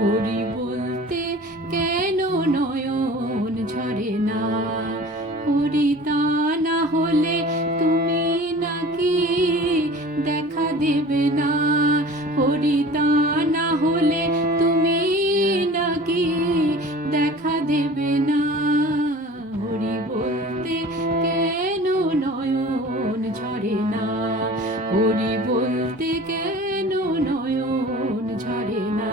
হরি বলতে কেন নয়ন ঝরে না? হরি তা না হলে তুমি নাকি দেখা দেবে না? হরি তা না হলে তুমি নাকি দেখা দেবে না? হরি বলতে কেন নয়ন ঝরে না? হরি বলতে কেন নয়ন ঝরে না?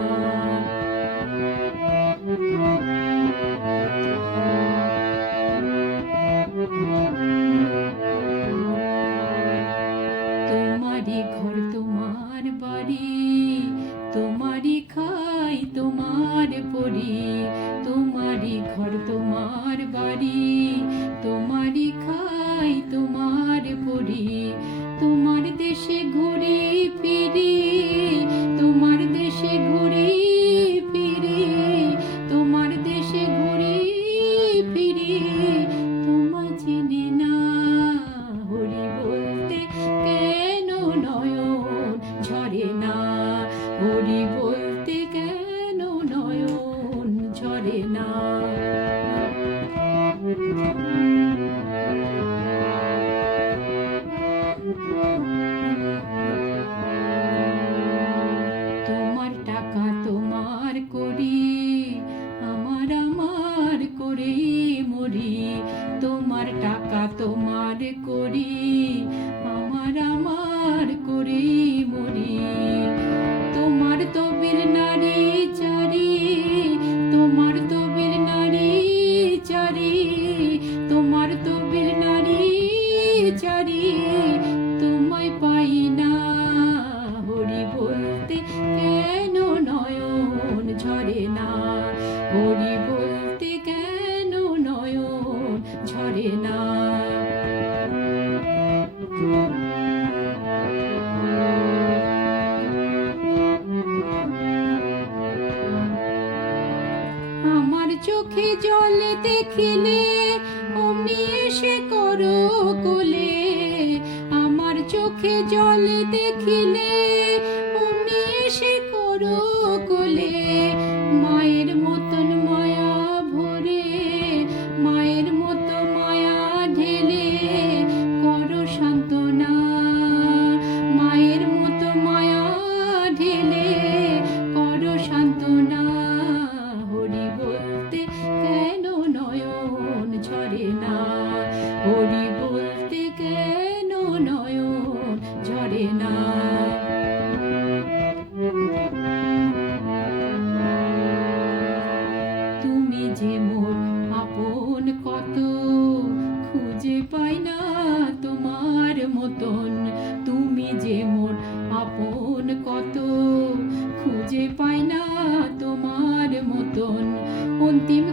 তোমারই ঘর তোমার বাড়ি, তোমারই খাই তোমার পরি। তোমারই ঘর তোমার বাড়ি, তোমারই খাই তোমার পরি। তোমার দেশে ঘুরি ফিরি, তোমার দেশে ঘুরি ফিরি, তোমার দেশে ঘুরি ফিরি, তোমায় চিনি না। হরি বলতে কেন নয়ন ঝরে না? হরি বলতে কেন নয়ন ঝরে না? তোমার টাকা তোমার করি, আমার আমার করে মরি। তোমার টাকা তোমার করি, আমার আমার করে মরি। তোমার তো বীর নারী চারি, তোমার তো বীর নারী চারি, তোমার তো বীর নারী চারি, তোমায় পাই না। হরি বলতে কেন নয়ন ঝরে না? হরি বলতে কেন নয়ন ঝরে না? আমার চোখে জল দেখিলে অমনি এসে করো কোলে। আমার চোখে জল দেখিলে অমনি এসে করো কোলে। মায়ের মতন মায়া ভরে, মায়ের মতো মায়া ঢেলে করো সান্ত্বনা। মায়ের মতো মায়া ঢেলে করো সান্ত্বনা। হরি বলতে কেন নয়ন ঝরে না? হরি বলতে কেন নয়ন ঝরে না? তুমি যে মোর আপন কত, খুঁজে পাই না তোমার মতন। তুমি যে মোর আপন কত, খুঁজে পাই না তোমার মতন। অন্তিম